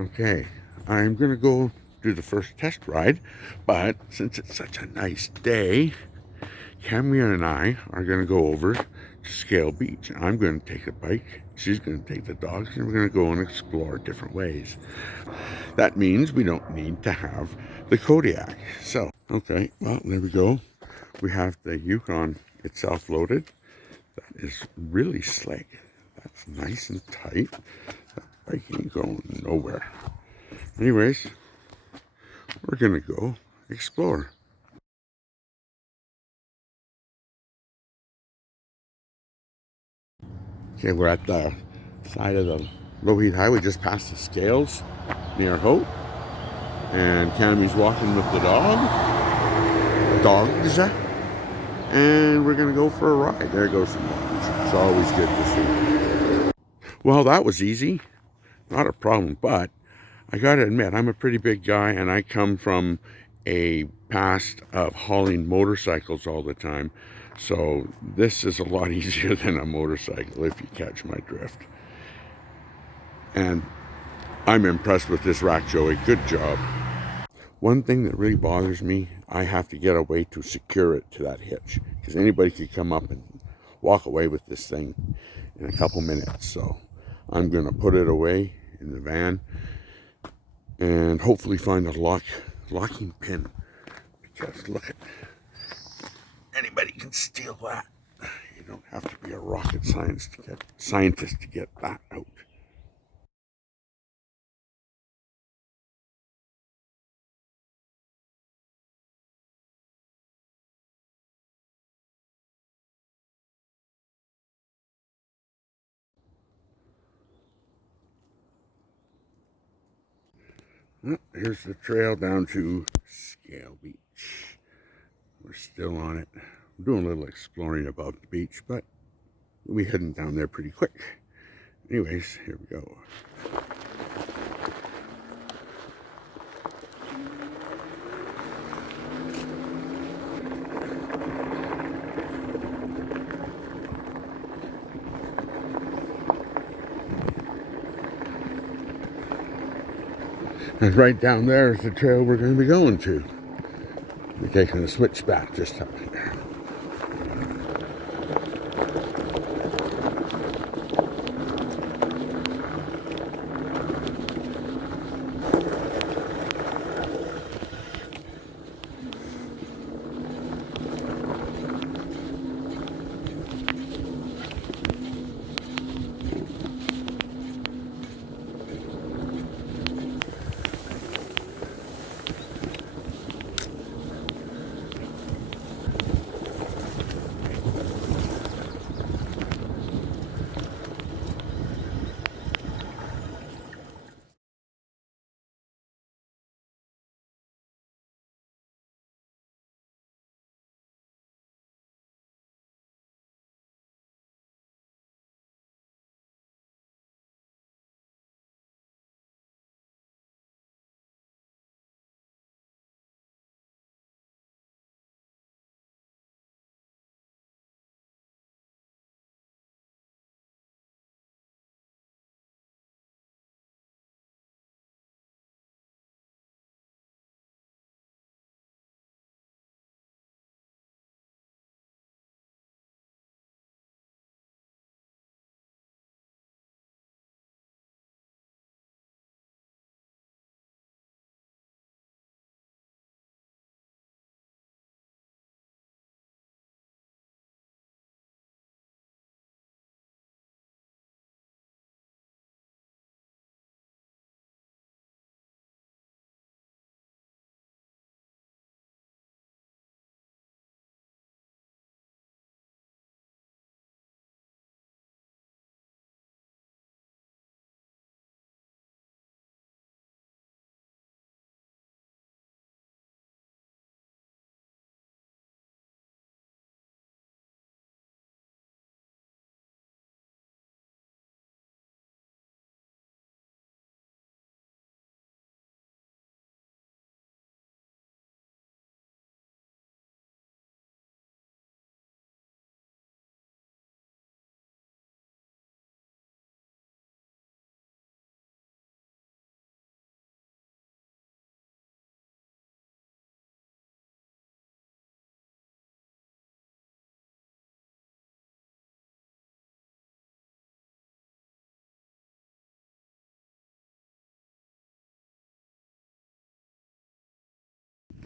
Okay, I'm gonna go do the first test ride, but since it's such a nice day, Cameron and I are gonna go over to Scale Beach. I'm gonna take a bike, she's gonna take the dogs, and we're gonna go and explore different ways. That means we don't need to have the Kodiak. So, okay, well, there we go. We have the Yukon itself loaded. That is really slick. That's nice and tight. That bike ain't going nowhere. Anyways, we're gonna go explore. Okay, we're at the side of the low heat highway, just past the scales near Hope. And Cammy's walking with the dogs, and we're gonna go for a ride. There goes some dogs. It's always good to see. Well, that was easy, not a problem, but I gotta admit, I'm a pretty big guy, and I come from a past of hauling motorcycles all the time. So this is a lot easier than a motorcycle, if you catch my drift. And I'm impressed with this rack, Joey. Good job. One thing that really bothers me, I have to get a way to secure it to that hitch, because anybody could come up and walk away with this thing in a couple minutes. So I'm going to put it away in the van and hopefully find a locking pin, because look at, anybody can steal that. You don't have to be a rocket scientist to get that out. Well, here's the trail down to Scale Beach. We're still on it. We're doing a little exploring about the beach, but we'll be heading down there pretty quick. Anyways, here we go. And right down there is the trail we're going to be going to. We're taking a switchback just up here.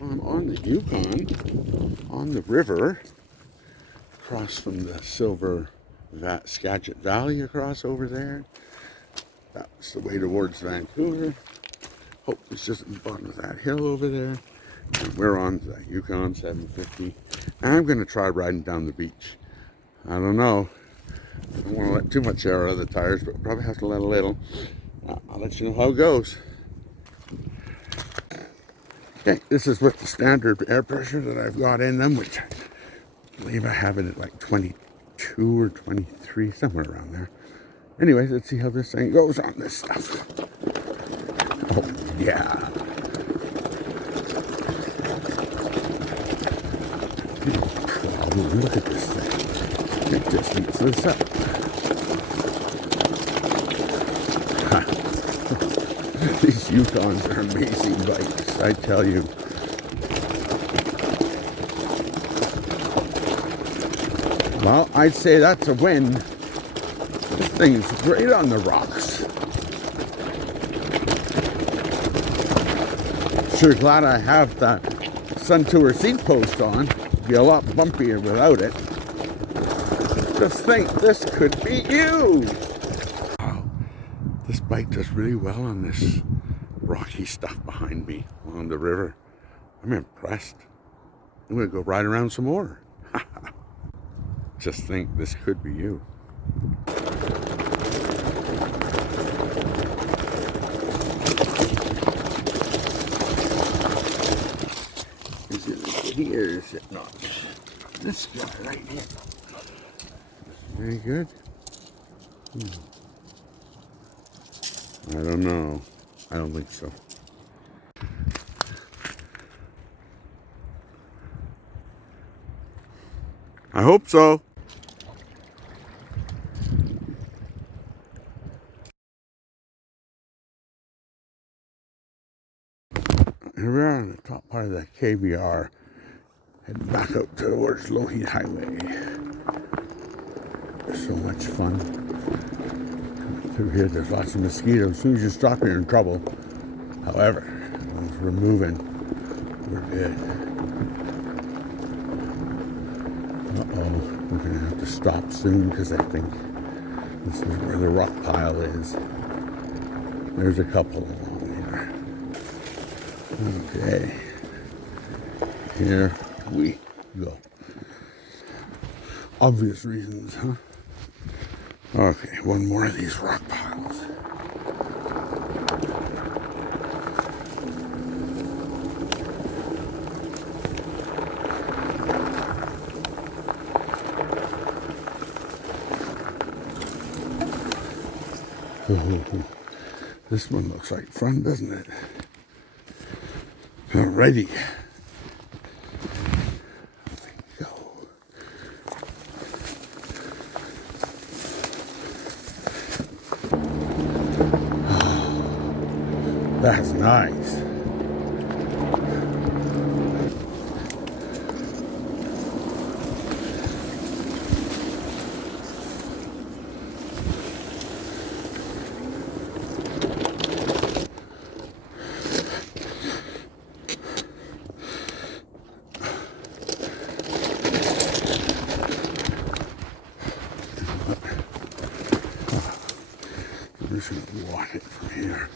I'm on the Yukon, on the river, across from the Silver Skagit Valley across over there. That's the way towards Vancouver. Hope it's just at the bottom of that hill over there. And we're on the Yukon 750. And I'm going to try riding down the beach. I don't know. I don't want to let too much air out of the tires, but probably have to let a little. I'll let you know how it goes. Okay, this is with the standard air pressure that I've got in them, which I believe I have it at like 22 or 23, somewhere around there. Anyways, let's see how this thing goes on this stuff. Oh, yeah. Look at this thing. It just eats this up. These Yukons are amazing bikes, I tell you. Well, I'd say that's a win. This thing is great on the rocks. Sure glad I have the Sun Tour seat post on. It'd be a lot bumpier without it. Just think, this could be you. Wow, this bike does really well on this rocky stuff behind me along the river. I'm impressed. I'm gonna go ride around some more. Just think, this could be you. Is it here, or is it not? This guy right here. Very good. I don't know. I don't think so. I hope so. Here we are on the top part of the KVR, heading back out towards Lougheed Highway. So much fun. Through here, there's lots of mosquitoes. As soon as you stop, you're in trouble. However, once we're moving, we're good. Uh-oh, we're going to have to stop soon because I think this is where the rock pile is. There's a couple along there. Okay. Here we go. Obvious reasons, huh? Okay, one more of these rock piles. Oh, this one looks like fun, doesn't it? Alrighty. That's nice. I'm just going to walk it from here.